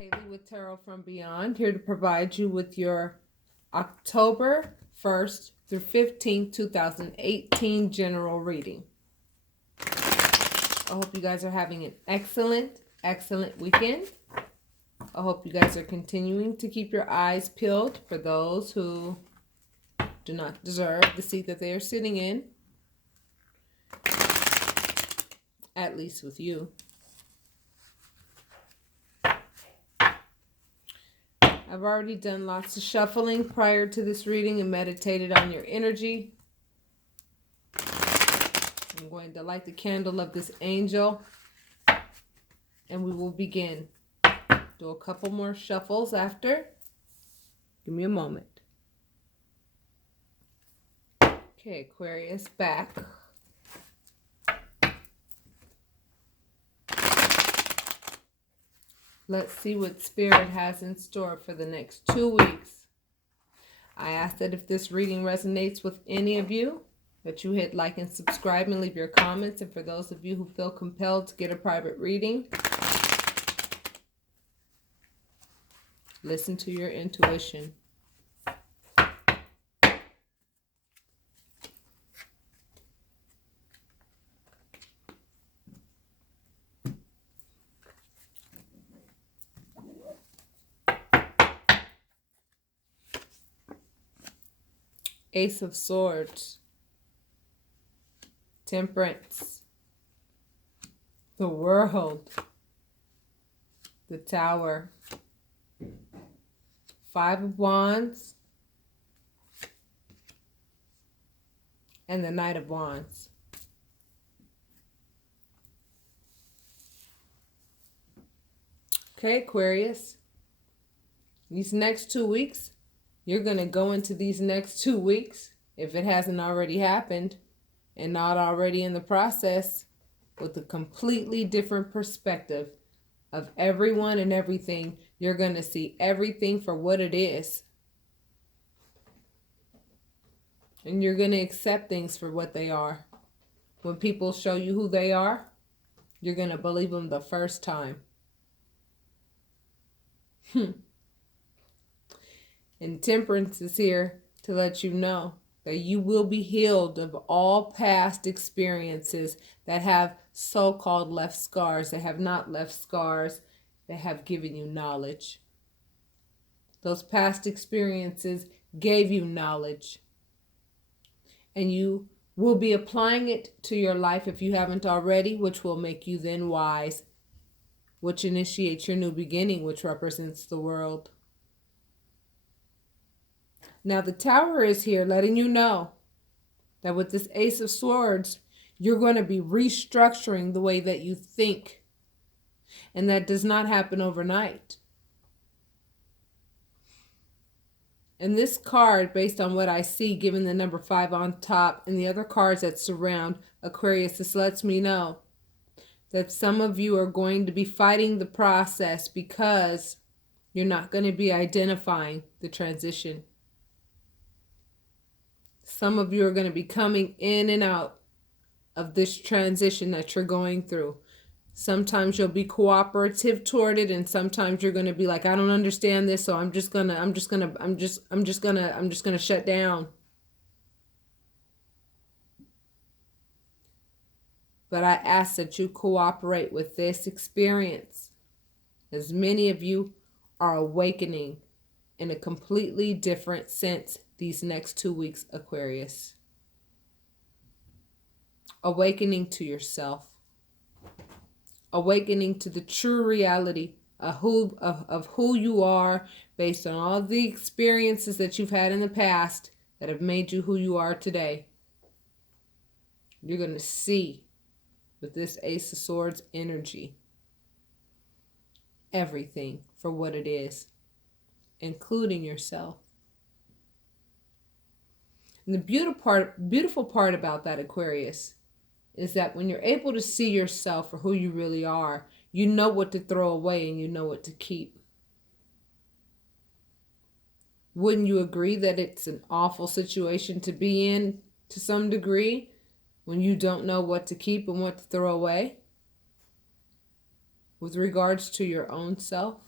Haley with Tarot from Beyond, here to provide you with your October 1st through 15th, 2018 general reading. I hope you guys are having an excellent weekend. I hope you guys are continuing to keep your eyes peeled for those who do not deserve the seat that they are sitting in, at least with you. I've already done lots of shuffling prior to this reading and meditated on your energy. I'm going to light the candle of this angel and we will begin. Do a couple more shuffles after. Give me a moment. Okay, Aquarius, back. Let's see what Spirit has in store for the next 2 weeks. I ask that if this reading resonates with any of you, that you hit like and subscribe and leave your comments. And for those of you who feel compelled to get a private reading, listen to your intuition. Ace of Swords, Temperance, the World, the Tower, Five of Wands, and the Knight of Wands. Okay, Aquarius, these next 2 weeks, you're going to go into these next 2 weeks, if it hasn't already happened and not already in the process, with a completely different perspective of everyone and everything. You're going to see everything for what it is. And you're going to accept things for what they are. When people show you who they are, you're going to believe them the first time. And Temperance is here to let you know that you will be healed of all past experiences that have so-called left scars. They have not left scars. They have given you knowledge. Those past experiences gave you knowledge. And you will be applying it to your life if you haven't already, which will make you then wise, which initiates your new beginning, which represents the world. Now the Tower is here letting you know that with this Ace of Swords, you're going to be restructuring the way that you think. And that does not happen overnight. And this card, based on what I see, given the number 5 on top and the other cards that surround Aquarius, this lets me know that some of you are going to be fighting the process because you're not going to be identifying the transition. Some of you are going to be coming in and out of this transition that you're going through. Sometimes you'll be cooperative toward it, and sometimes you're going to be like, I don't understand this, so I'm just going to shut down. But I ask that you cooperate with this experience, as many of you are awakening in a completely different sense these next 2 weeks, Aquarius. Awakening to yourself. Awakening to the true reality of who you are, based on all the experiences that you've had in the past that have made you who you are today. You're going to see with this Ace of Swords energy everything for what it is, including yourself. And the beautiful part about that, Aquarius, is that when you're able to see yourself for who you really are, you know what to throw away and you know what to keep. Wouldn't you agree that it's an awful situation to be in to some degree when you don't know what to keep and what to throw away with regards to your own self?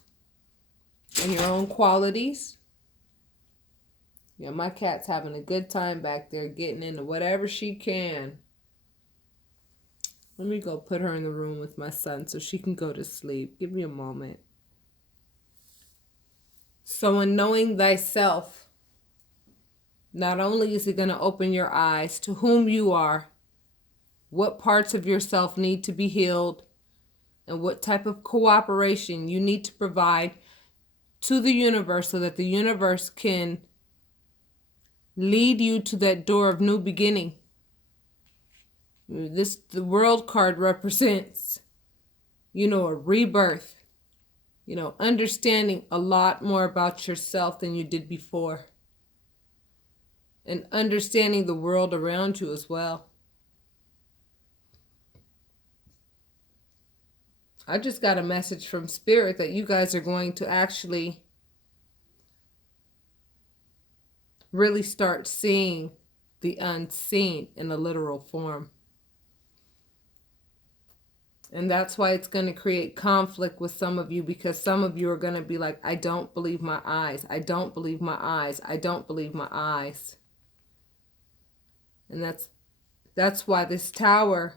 and your own qualities. Yeah, my cat's having a good time back there getting into whatever she can. Let me go put her in the room with my son so she can go to sleep. Give me a moment. So in knowing thyself, not only is it going to open your eyes to whom you are, what parts of yourself need to be healed, and what type of cooperation you need to provide to the universe so that the universe can lead you to that door of new beginning. The world card represents, a rebirth, understanding a lot more about yourself than you did before, and understanding the world around you as well. I just got a message from Spirit that you guys are going to actually really start seeing the unseen in a literal form. And that's why it's going to create conflict with some of you, because some of you are going to be like, I don't believe my eyes. I don't believe my eyes. I don't believe my eyes. And that's why this tower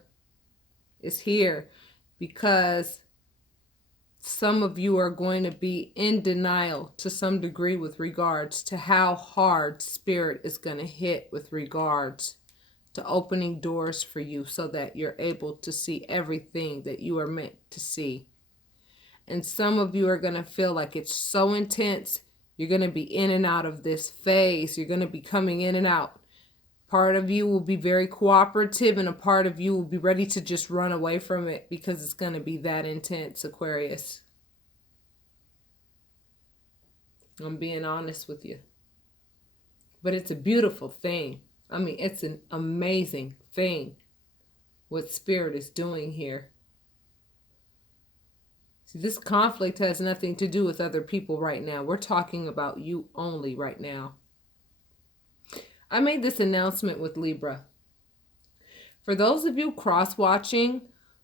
is here, because some of you are going to be in denial to some degree with regards to how hard Spirit is going to hit with regards to opening doors for you so that you're able to see everything that you are meant to see. And some of you are going to feel like it's so intense. You're going to be in and out of this phase. You're going to be coming in and out. Part of you will be very cooperative, and a part of you will be ready to just run away from it because it's going to be that intense, Aquarius. I'm being honest with you. But it's a beautiful thing. I mean, it's an amazing thing what Spirit is doing here. See, this conflict has nothing to do with other people right now. We're talking about you only right now. I made this announcement with Libra. For those of you cross-watching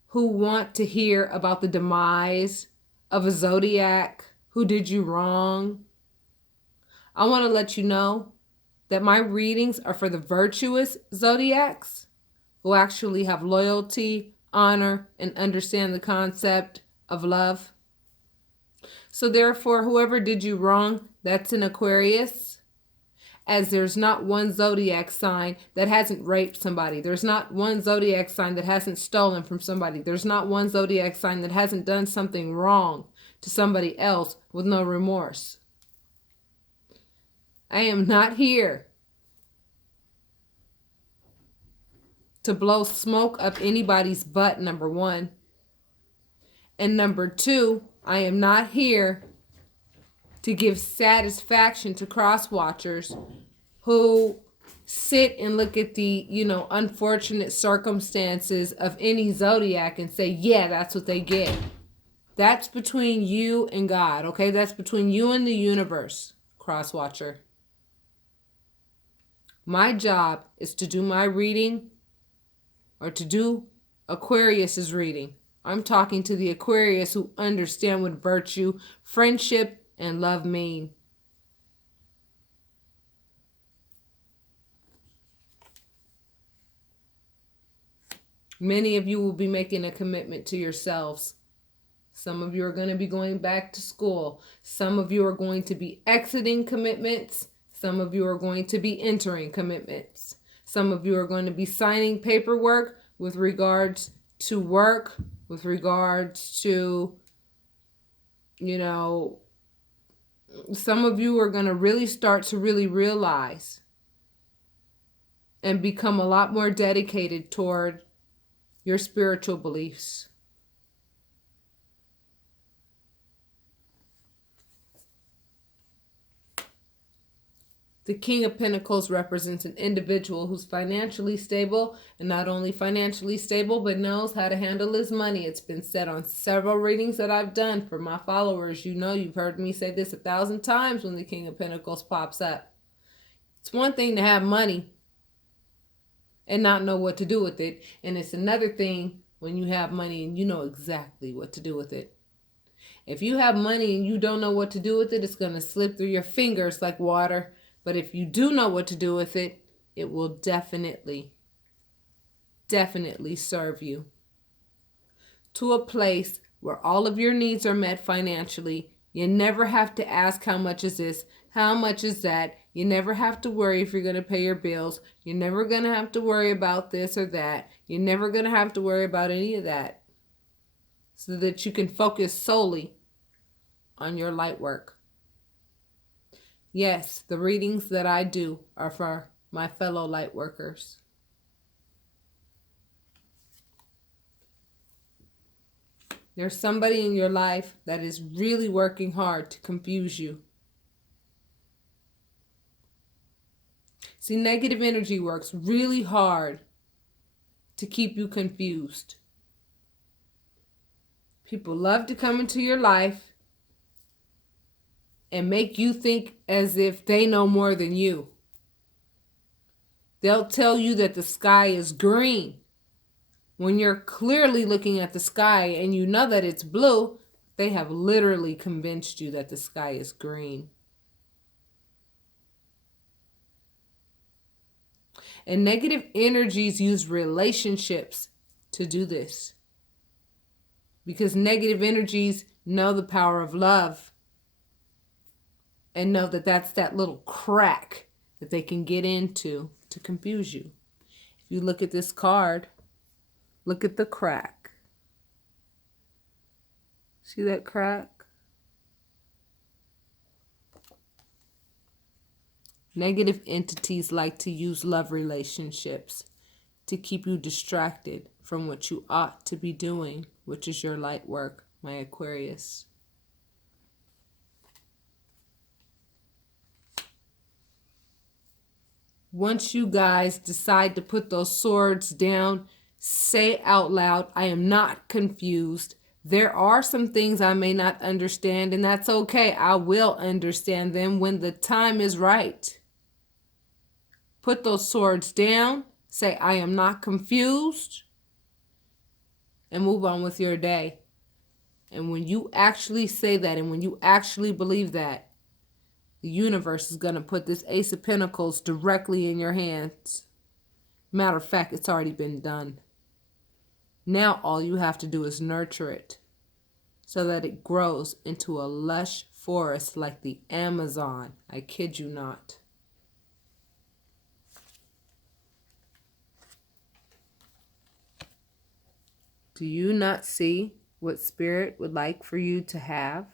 who want to hear about the demise of a zodiac who did you wrong, I want to let you know that my readings are for the virtuous zodiacs who actually have loyalty, honor, and understand the concept of love. So therefore, whoever did you wrong, that's an Aquarius, as there's not one zodiac sign that hasn't raped somebody. There's not one zodiac sign that hasn't stolen from somebody. There's not one zodiac sign that hasn't done something wrong to somebody else with no remorse. I am not here to blow smoke up anybody's butt, number one. And number two, I am not here to give satisfaction to cross-watchers who sit and look at the, unfortunate circumstances of any zodiac and say, yeah, that's what they get. That's between you and God, okay? That's between you and the universe, cross-watcher. My job is to do my reading, or to do Aquarius's reading. I'm talking to the Aquarius who understand what virtue, friendship, and love mean. Many of you will be making a commitment to yourselves. Some of you are going to be going back to school. Some of you are going to be exiting commitments. Some of you are going to be entering commitments. Some of you are going to be signing paperwork with regards to work, with regards to, some of you are going to really start to really realize and become a lot more dedicated toward your spiritual beliefs. The King of Pentacles represents an individual who's financially stable, and not only financially stable, but knows how to handle his money. It's been said on several readings that I've done for my followers. You've heard me say this 1,000 times when the King of Pentacles pops up. It's one thing to have money and not know what to do with it. And it's another thing when you have money and you know exactly what to do with it. If you have money and you don't know what to do with it, it's going to slip through your fingers like water. But if you do know what to do with it, it will definitely serve you to a place where all of your needs are met financially. You never have to ask how much is this, how much is that. You never have to worry if you're going to pay your bills. You're never going to have to worry about this or that. You're never going to have to worry about any of that, so that you can focus solely on your light work. Yes, the readings that I do are for my fellow light workers. There's somebody in your life that is really working hard to confuse you. See, negative energy works really hard to keep you confused. People love to come into your life and make you think as if they know more than you. They'll tell you that the sky is green when you're clearly looking at the sky and you know that it's blue. They have literally convinced you that the sky is green. And negative energies use relationships to do this, because negative energies know the power of love and know that that's that little crack that they can get into to confuse you. If you look at this card, look at the crack. See that crack? Negative entities like to use love relationships to keep you distracted from what you ought to be doing, which is your light work, my Aquarius. Once you guys decide to put those swords down, say out loud, I am not confused. There are some things I may not understand, and that's okay. I will understand them when the time is right. Put those swords down, say, I am not confused, and move on with your day. And when you actually say that, and when you actually believe that, the universe is going to put this Ace of Pentacles directly in your hands. Matter of fact, it's already been done. Now all you have to do is nurture it so that it grows into a lush forest like the Amazon. I kid you not. Do you not see what Spirit would like for you to have,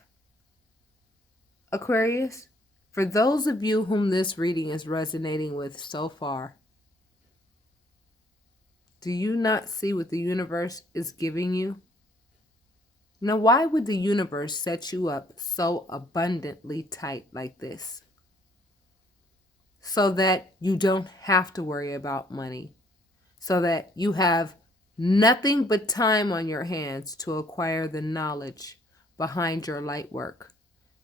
Aquarius? For those of you whom this reading is resonating with so far, do you not see what the universe is giving you? Now, why would the universe set you up so abundantly tight like this? So that you don't have to worry about money. So that you have nothing but time on your hands to acquire the knowledge behind your light work.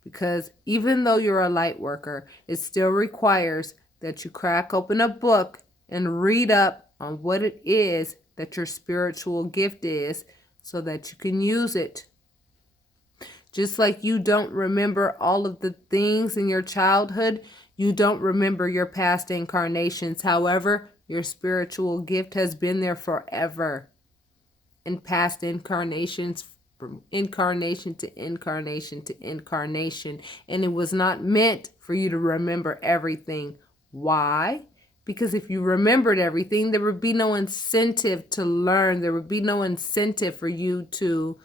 Because even though you're a light worker, it still requires that you crack open a book and read up on what it is that your spiritual gift is so that you can use it. Just like you don't remember all of the things in your childhood, you don't remember your past incarnations. However, your spiritual gift has been there forever in past incarnations, from incarnation to incarnation to incarnation. And it was not meant for you to remember everything. Why? Because if you remembered everything, there would be no incentive to learn. There would be no incentive for you to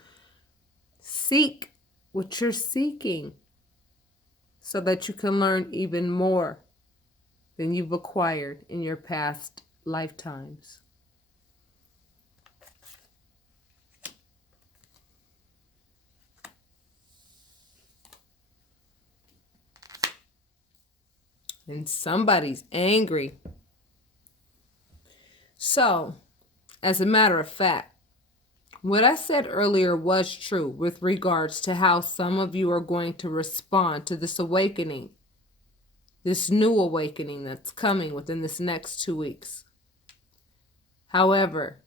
seek what you're seeking so that you can learn even more than you've acquired in your past lifetimes. And somebody's angry. So, as a matter of fact, what I said earlier was true with regards to how some of you are going to respond to this awakening, this new awakening that's coming within this next 2 weeks. However,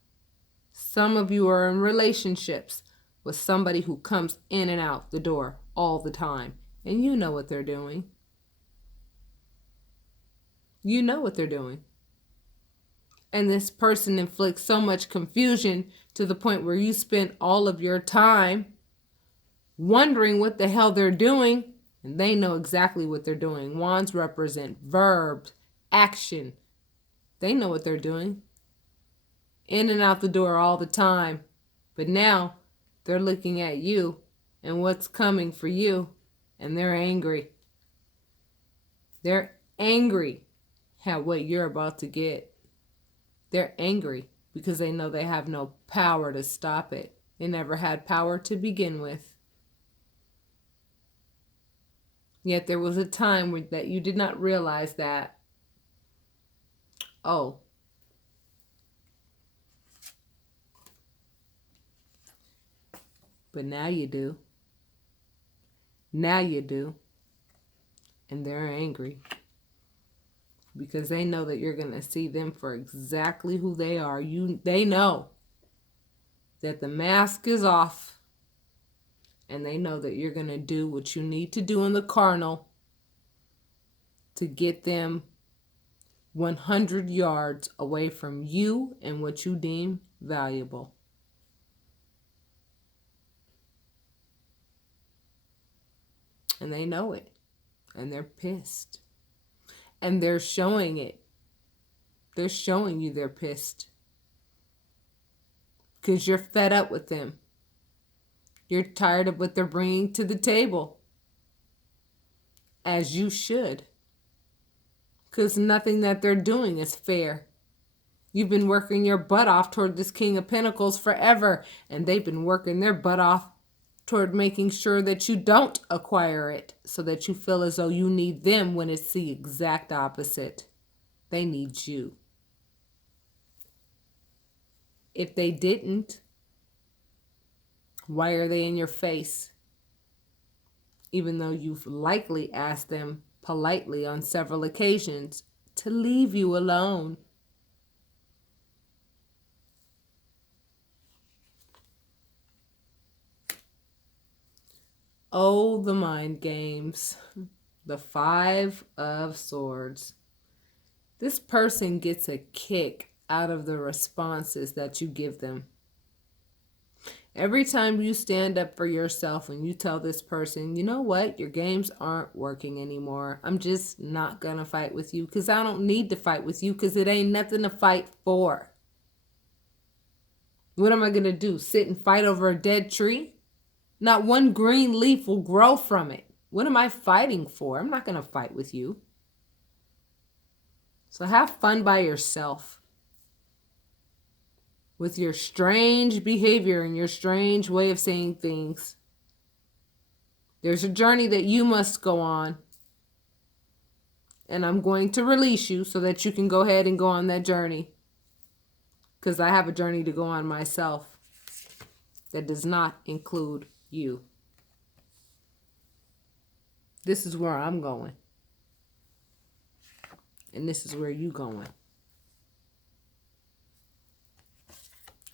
some of you are in relationships. with somebody who comes in and out the door all the time. And you know what they're doing. You know what they're doing. And this person inflicts so much confusion to the point where you spend all of your time wondering what the hell they're doing, and they know exactly what they're doing. Wands represent verbs, action. They know what they're doing. In and out the door all the time. But now they're looking at you and what's coming for you, and they're angry. They're angry at what you're about to get. They're angry because they know they have no power to stop it. They never had power to begin with. Yet there was a time that you did not realize that, oh, but now you do. Now you do. And they're angry because they know that you're going to see them for exactly who they are. They know that the mask is off, and they know that you're going to do what you need to do in the carnal to get them 100 yards away from you and what you deem valuable. And they know it. And they're pissed. And they're showing it. They're showing you they're pissed. Because you're fed up with them. You're tired of what they're bringing to the table. As you should. Because nothing that they're doing is fair. You've been working your butt off toward this King of Pentacles forever. And they've been working their butt off toward making sure that you don't acquire it, so that you feel as though you need them when it's the exact opposite. They need you. If they didn't, why are they in your face? Even though you've likely asked them politely on several occasions to leave you alone. Oh, the mind games. The 5 of Swords. This person gets a kick out of the responses that you give them. Every time you stand up for yourself and you tell this person, you know what, your games aren't working anymore. I'm just not going to fight with you because I don't need to fight with you because it ain't nothing to fight for. What am I going to do? Sit and fight over a dead tree? Not one green leaf will grow from it. What am I fighting for? I'm not going to fight with you. So have fun by yourself. With your strange behavior and your strange way of saying things. There's a journey that you must go on. And I'm going to release you so that you can go ahead and go on that journey. Because I have a journey to go on myself that does not include you. This is where I'm going. And this is where you going.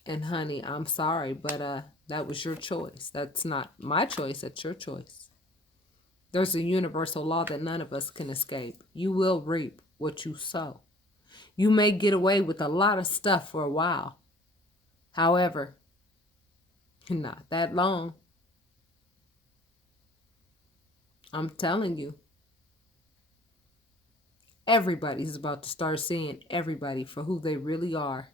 And honey, I'm sorry, but that was your choice. That's not my choice, that's your choice. There's a universal law that none of us can escape. You will reap what you sow. You may get away with a lot of stuff for a while. However, not that long. I'm telling you. Everybody's about to start seeing everybody for who they really are.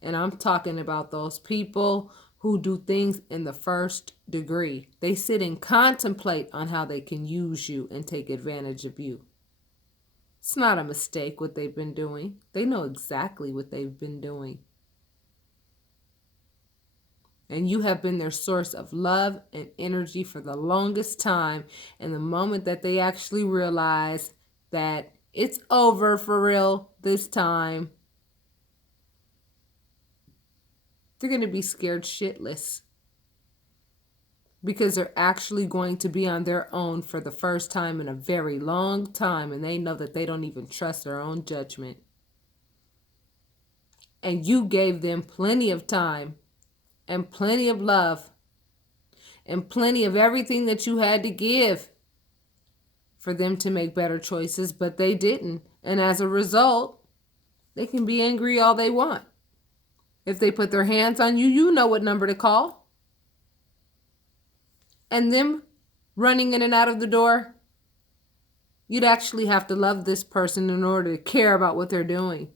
And I'm talking about those people who do things in the first degree. They sit and contemplate on how they can use you and take advantage of you. It's not a mistake what they've been doing. They know exactly what they've been doing. And you have been their source of love and energy for the longest time. And the moment that they actually realize that it's over for real this time, they're going to be scared shitless. Because they're actually going to be on their own for the first time in a very long time. And they know that they don't even trust their own judgment. And you gave them plenty of time and plenty of love and plenty of everything that you had to give for them to make better choices, but they didn't. And as a result, they can be angry all they want. If they put their hands on you, you know what number to call. And them running in and out of the door, you'd actually have to love this person in order to care about what they're doing.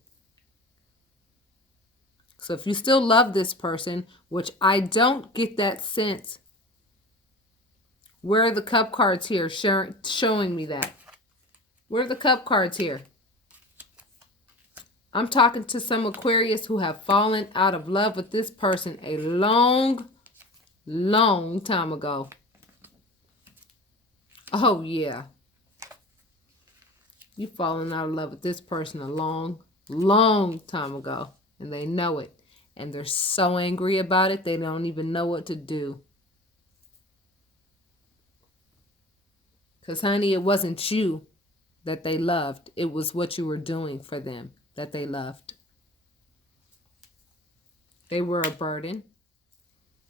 So if you still love this person, which I don't get that sense, where are the cup cards here showing me that? Where are the cup cards here? I'm talking to some Aquarius who have fallen out of love with this person a long, long time ago. Oh, yeah. You've fallen out of love with this person a long, long time ago. And they know it. And they're so angry about it, they don't even know what to do. Because, honey, it wasn't you that they loved. It was what you were doing for them that they loved. They were a burden.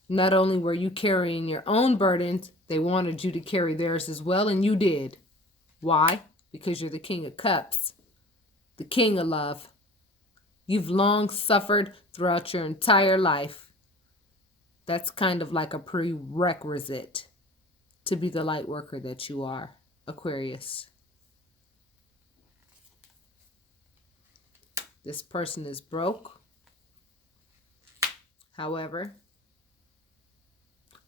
Not only were you carrying your own burdens, they wanted you to carry theirs as well, and you did. Why? Because you're the King of Cups, the King of Love. You've long suffered throughout your entire life. That's kind of like a prerequisite to be the light worker that you are, Aquarius. This person is broke. However,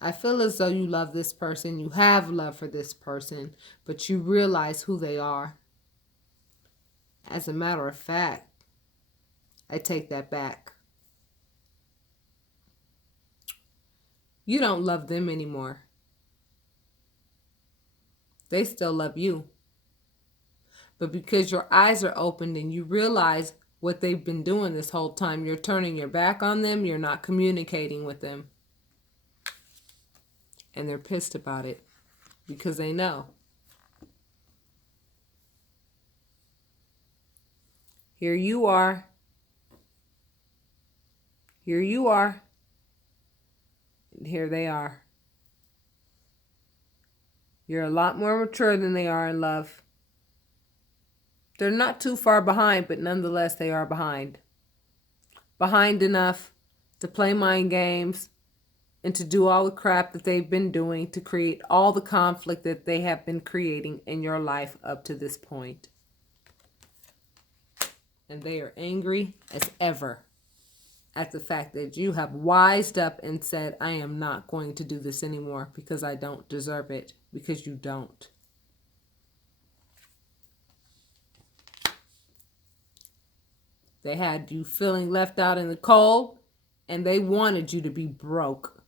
I feel as though you love this person. You have love for this person, but you realize who they are. As a matter of fact, I take that back. You don't love them anymore. They still love you. But because your eyes are opened and you realize what they've been doing this whole time, you're turning your back on them, you're not communicating with them. And they're pissed about it because they know. Here you are. Here you are. And here they are. You're a lot more mature than they are in love. They're not too far behind, but nonetheless they are behind. Behind enough to play mind games and to do all the crap that they've been doing to create all the conflict that they have been creating in your life up to this point. And they are angry as ever at the fact that you have wised up and said, I am not going to do this anymore because I don't deserve it, because you don't. They had you feeling left out in the cold, and they wanted you to be broke.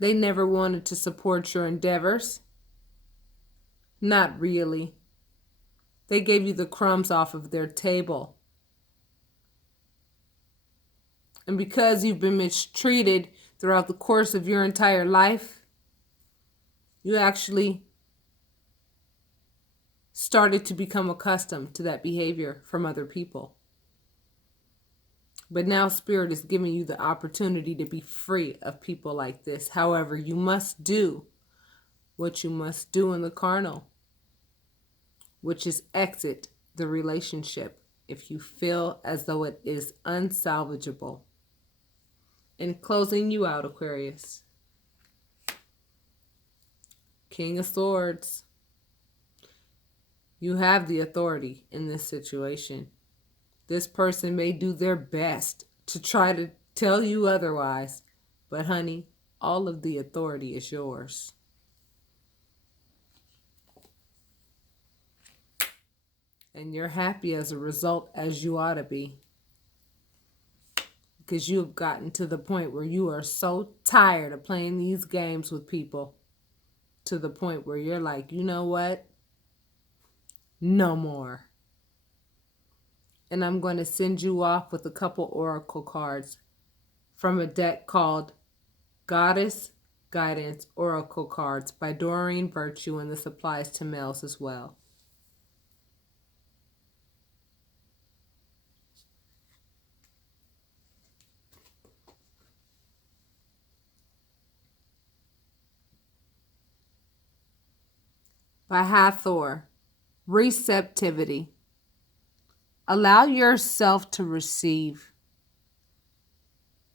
They never wanted to support your endeavors. Not really. They gave you the crumbs off of their table. And because you've been mistreated throughout the course of your entire life, you actually started to become accustomed to that behavior from other people. But now Spirit is giving you the opportunity to be free of people like this. However, you must do what you must do in the carnal, which is exit the relationship if you feel as though it is unsalvageable. In closing you out, Aquarius. King of Swords. You have the authority in this situation. This person may do their best to try to tell you otherwise, but honey, all of the authority is yours. And you're happy as a result, as you ought to be. Because you've gotten to the point where you are so tired of playing these games with people, to the point where you're like, you know what? No more. And I'm going to send you off with a couple oracle cards from a deck called Goddess Guidance Oracle Cards by Doreen Virtue, and this applies to males as well. by Hathor. Receptivity. Allow yourself to receive.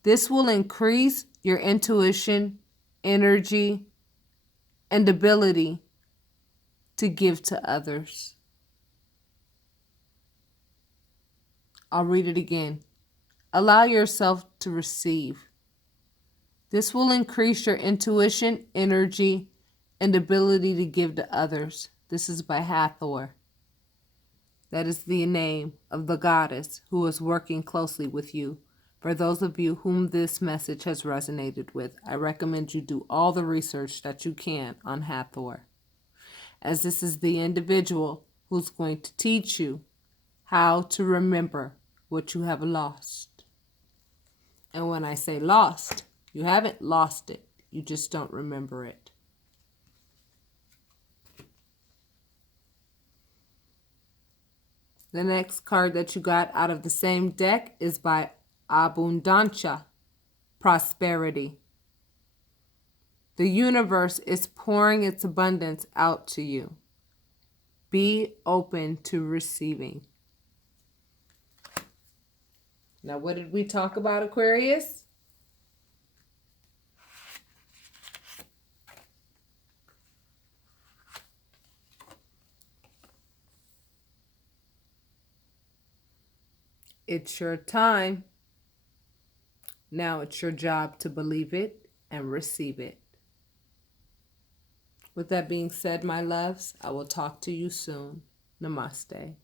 This will increase your intuition, energy, and ability to give to others. I'll read it again. Allow yourself to receive. This will increase your intuition, energy, and ability to give to others. This is by Hathor. That is the name of the goddess who is working closely with you. For those of you whom this message has resonated with, I recommend you do all the research that you can on Hathor, as this is the individual who's going to teach you how to remember what you have lost. And when I say lost, you haven't lost it. You just don't remember it. The next card that you got out of the same deck is by Abundancia, Prosperity. The universe is pouring its abundance out to you. Be open to receiving. Now, what did we talk about, Aquarius? It's your time. Now it's your job to believe it and receive it. With that being said, my loves, I will talk to you soon. Namaste.